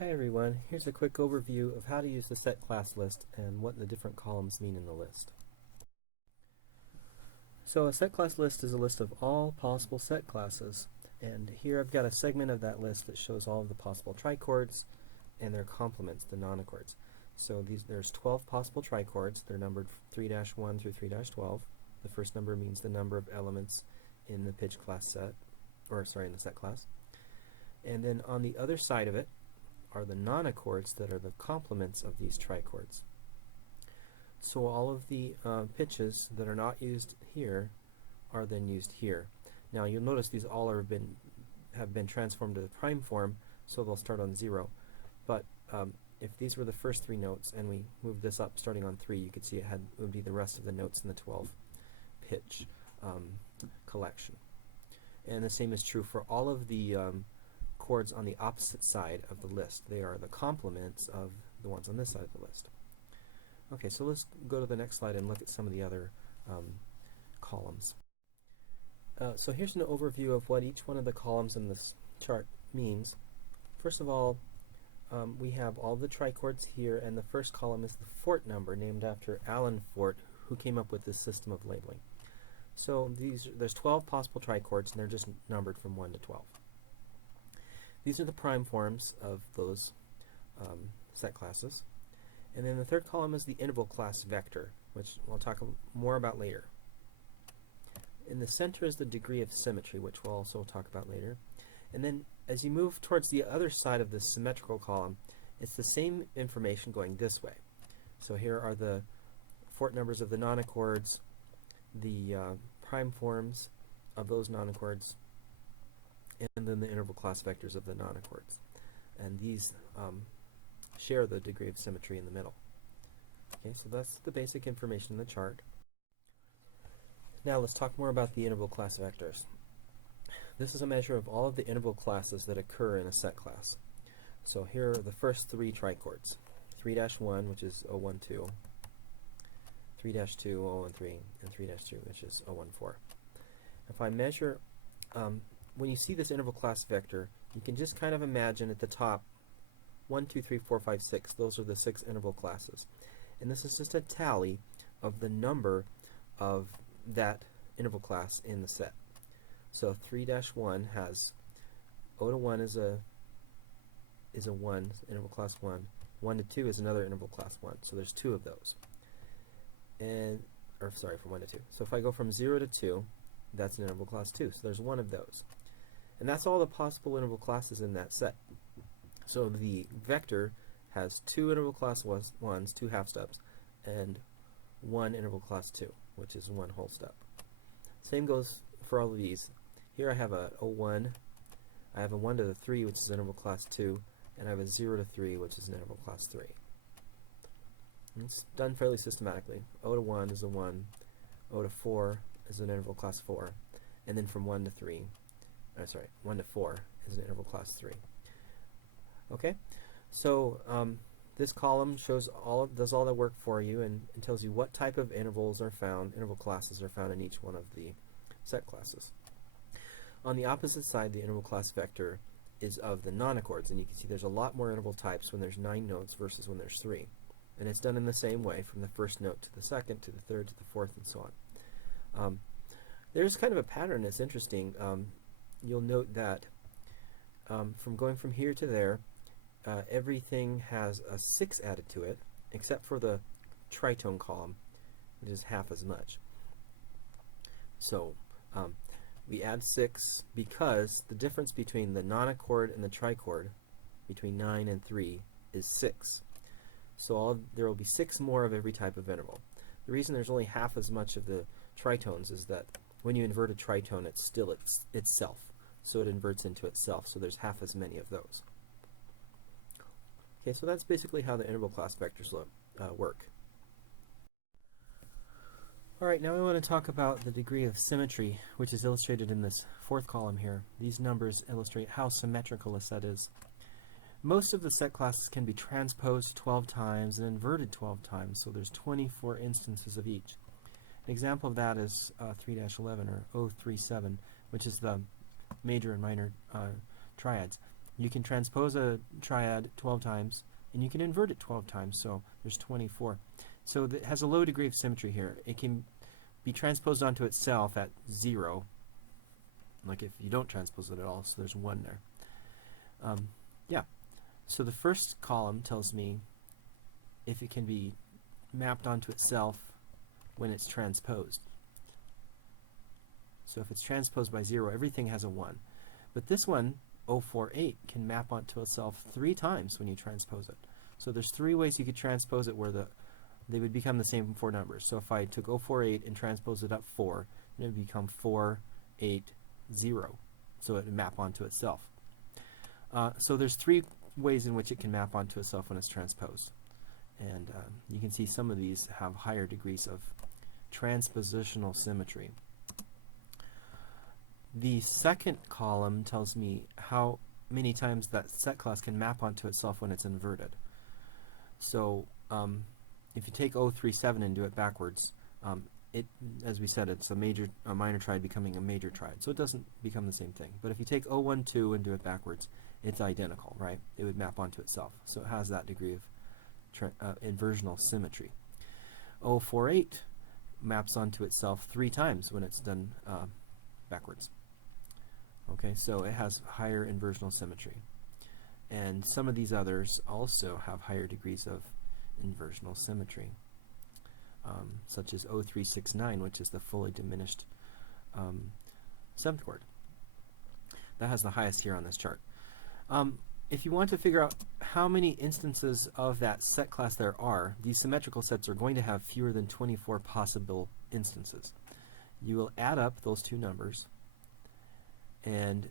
Hi everyone, here's a quick overview of how to use the set class list and what the different columns mean in the list. So a set class list is a list of all possible set classes, and here I've got a segment of that list that shows all of the possible trichords and their complements, the non-accords. So there's 12 possible trichords. They're numbered 3-1 through 3-12. The first number means the number of elements in the pitch class set, in the set class. And then on the other side of it are the non-accords that are the complements of these trichords. So all of the pitches that are not used here are then used here. Now you'll notice these all have been transformed to the prime form, so they'll start on 0. But if these were the first 3 notes and we moved this up starting on 3, you could see it would be the rest of the notes in the 12 pitch collection. And the same is true for all of the chords on the opposite side of the list. They are the complements of the ones on this side of the list. Okay, so let's go to the next slide and look at some of the other columns. So here's an overview of what each one of the columns in this chart means. First of all, we have all the trichords here, and the first column is the fort number, named after Alan Fort, who came up with this system of labeling. So there's 12 possible trichords, and they're just numbered from 1 to 12. These are the prime forms of those set classes. And then the third column is the interval class vector, which we'll talk more about later. In the center is the degree of symmetry, which we'll also talk about later. And then as you move towards the other side of the symmetrical column, it's the same information going this way. So here are the fort numbers of the non-accords, the prime forms of those non-accords, and then the interval class vectors of the non-accords. And these share the degree of symmetry in the middle. Okay, so that's the basic information in the chart. Now let's talk more about the interval class vectors. This is a measure of all of the interval classes that occur in a set class. So here are the first 3 trichords. 3-1, which is 012, 3-2, 013, and 3-2, which is 014. If I measure, when you see this interval class vector, you can just kind of imagine at the top 1, 2, 3, 4, 5, 6. Those are the 6 interval classes. And this is just a tally of the number of that interval class in the set. So 3-1 has 0-1 is a 1, interval class 1. 1-2 is another interval class 1. So there's 2 of those. From 1 to 2. So if I go from 0 to 2, that's an interval class 2. So there's 1 of those. And that's all the possible interval classes in that set. So the vector has 2 interval class 1s, 2 half steps, and 1 interval class 2, which is 1 whole step. Same goes for all of these. Here I have a 01, I have a 1 to the 3, which is interval class 2, and I have a 0 to 3, which is an interval class 3. And it's done fairly systematically. 0 to 1 is a 1, 0 to 4 is an interval class 4, and then from 1 to 1 to 4 is an interval class 3. Okay, so this column does all the work for you and tells you what type of interval classes are found in each one of the set classes. On the opposite side, the interval class vector is of the non-accords, and you can see there's a lot more interval types when there's 9 notes versus when there's 3. And it's done in the same way, from the first note to the second, to the third, to the fourth, and so on. There's kind of a pattern that's interesting. You'll note that from going from here to there, everything has a 6 added to it, except for the tritone column, which is half as much. So we add 6 because the difference between the non-accord and the trichord, between 9 and 3, is 6. So there will be 6 more of every type of interval. The reason there's only half as much of the tritones is that when you invert a tritone, it's still itself. So it inverts into itself, so there's half as many of those. Okay, so that's basically how the interval class vectors work. Alright, now I want to talk about the degree of symmetry, which is illustrated in this 4th column here. These numbers illustrate how symmetrical a set is. Most of the set classes can be transposed 12 times and inverted 12 times, so there's 24 instances of each. An example of that is 3-11 or 037, which is the major and minor triads. You can transpose a triad 12 times, and you can invert it 12 times, so there's 24. So it has a low degree of symmetry here. It can be transposed onto itself at 0, like if you don't transpose it at all, so there's 1 there. Yeah, so the first column tells me if it can be mapped onto itself when it's transposed. So if it's transposed by 0, everything has a 1. But this one, 048, can map onto itself 3 times when you transpose it. So there's 3 ways you could transpose it where they would become the same 4 numbers. So if I took 048 and transposed it up 4, then it would become 480. So it would map onto itself. So there's 3 ways in which it can map onto itself when it's transposed. And you can see some of these have higher degrees of transpositional symmetry. The second column tells me how many times that set class can map onto itself when it's inverted. So if you take 037 and do it backwards, as we said, it's a minor triad becoming a major triad, so it doesn't become the same thing. But if you take 012 and do it backwards, it's identical, right? It would map onto itself, so it has that degree of inversional symmetry. 048 maps onto itself 3 times when it's done backwards. Okay, so it has higher inversional symmetry. And some of these others also have higher degrees of inversional symmetry, such as 0369, which is the fully diminished 7th chord. That has the highest here on this chart. If you want to figure out how many instances of that set class there are, these symmetrical sets are going to have fewer than 24 possible instances. You will add up those 2 numbers and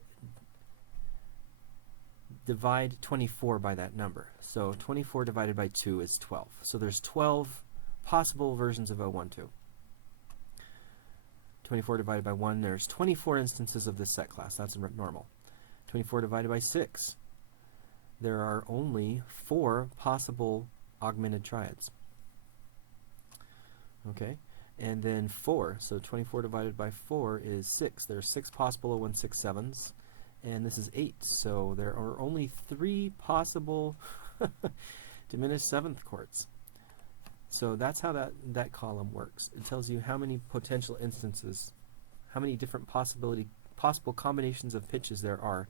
divide 24 by that number. So 24 divided by 2 is 12. So there's 12 possible versions of 012. 24 divided by 1, there's 24 instances of this set class. That's normal. 24 divided by 6, there are only 4 possible augmented triads. Okay, and then 4, so 24 divided by 4 is 6. There are 6 possible 0167s, and this is 8, so there are only 3 possible diminished 7th chords. So that's how that column works. It tells you how many potential instances, how many different possible combinations of pitches there are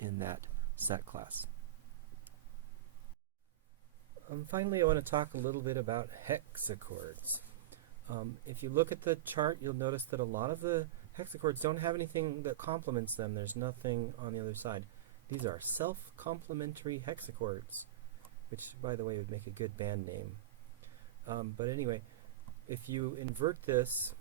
in that set class. Finally, I want to talk a little bit about hex accords. If you look at the chart, you'll notice that a lot of the hex accords don't have anything that complements them. There's nothing on the other side. These are self-complementary hex accords, which, by the way, would make a good band name. But anyway, if you invert this,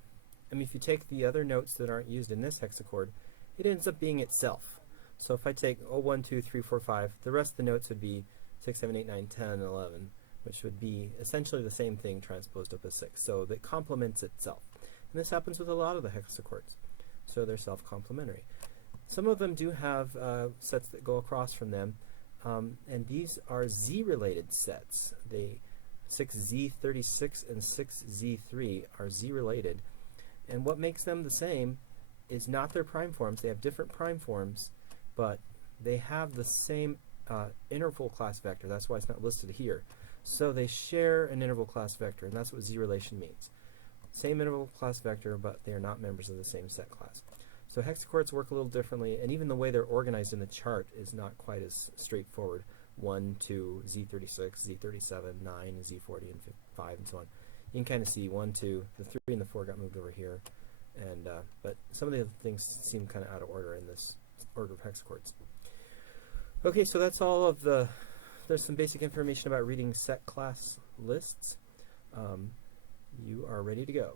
if you take the other notes that aren't used in this hex accord, it ends up being itself. So if I take 0, 1, 2, 3, 4, 5, the rest of the notes would be 6, 7, 8, 9, 10, 11, which would be essentially the same thing transposed up as 6. So that complements itself. And this happens with a lot of the hex accords. So they're self-complementary. Some of them do have sets that go across from them, and these are Z-related sets. 6Z36 and 6Z3 are Z-related. And what makes them the same is not their prime forms. They have different prime forms, but they have the same interval class vector. That's why it's not listed here. So they share an interval class vector, and that's what Z-relation means. Same interval class vector, but they are not members of the same set class. So hex accords work a little differently, and even the way they're organized in the chart is not quite as straightforward. 1, 2, Z36, Z37, 9, Z40, and 5, and so on. You can kind of see 1, 2, the 3 and the 4 got moved over here, and but some of the other things seem kind of out of order in this order of hex accords. Okay, so that's all of there's some basic information about reading set class lists. You are ready to go.